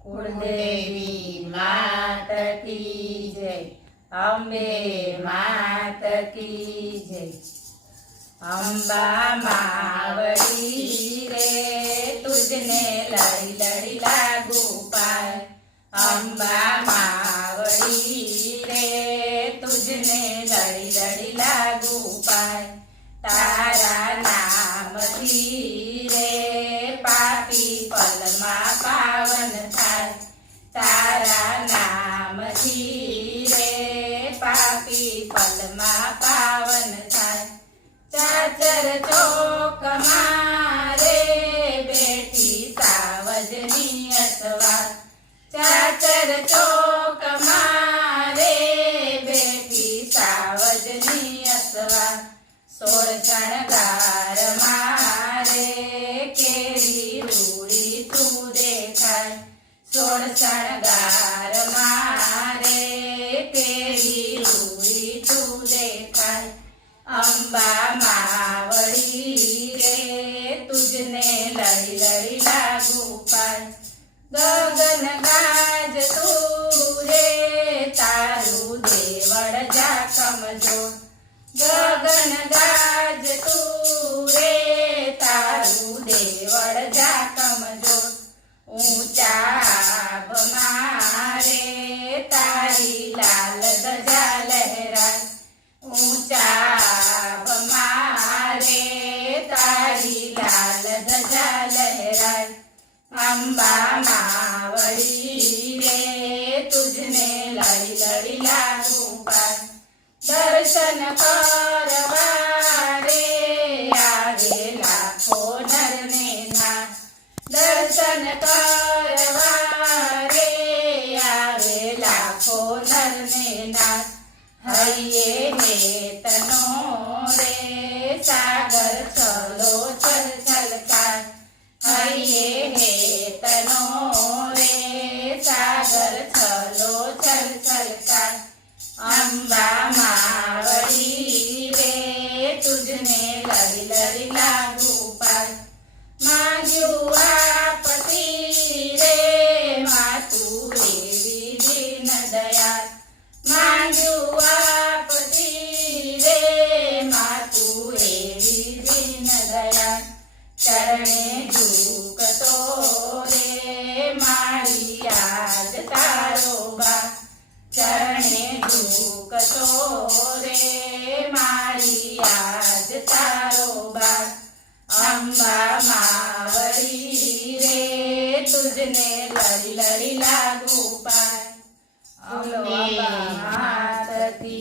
कुलदेवी मात की जय, अम्बे मात की जय। अंबा मावड़ी रे तुझने लड़ी लड़ी लागू पाए, अंबा मावड़ी रे तुझने लड़ी लड़ी लागू पाए। तारा नाम रे पापी पलमा पावन थाय, तारा नाम रे पापी पलमा पावन थाय। चाचर चौक मारे बेटी सावजनी अथवा, चाचर चौक मारे बेटी सावजनी अथवा। सोळ शणगार मारे केरी रूड़ी तू देखाय, सोळ शणगार मारे केरी रूड़ी तू देखाय। अंबा मावड़ी रे तुझने लड़ी लड़ी लागू पाय, गगन गाज तू रे तारू देवड़ जा कमजोर, गगन गाज तू रे तारू देवड़ जा कमजोर। ऊंचा आब मारे तारी लाल ध्वजा लहराय, ऊंचा आब मारे तारी लाल ध्वजा लहराय। अंबा मावड़ी रे तुझने लड़ी लड़ी लागू पाय, दर्शन करवा रे आवे लाखो नर ने नाथ, दर्शन करवा रे आवे लाखो नर ने नाथ। हइये हेतनो रे सागर चलो चल छलकाय, हइये हेतनो रे सागर चलो चल छलकाय। अंबा मावड़ी रे तुझने लड़ी लड़ी लागू पाय, मांग्यू आपती रे मातू देवी दीन दयाल, मांग्यू आपती रे मातू देवी दीन दयाल। चरणे झुकतो रे मारी आज तारो बा, चरणे झुकतो रे मारी आज तारो बा। अंबा मावड़ी रे तुझने लड़ी लड़ी लागू पाय, अम्बे मात की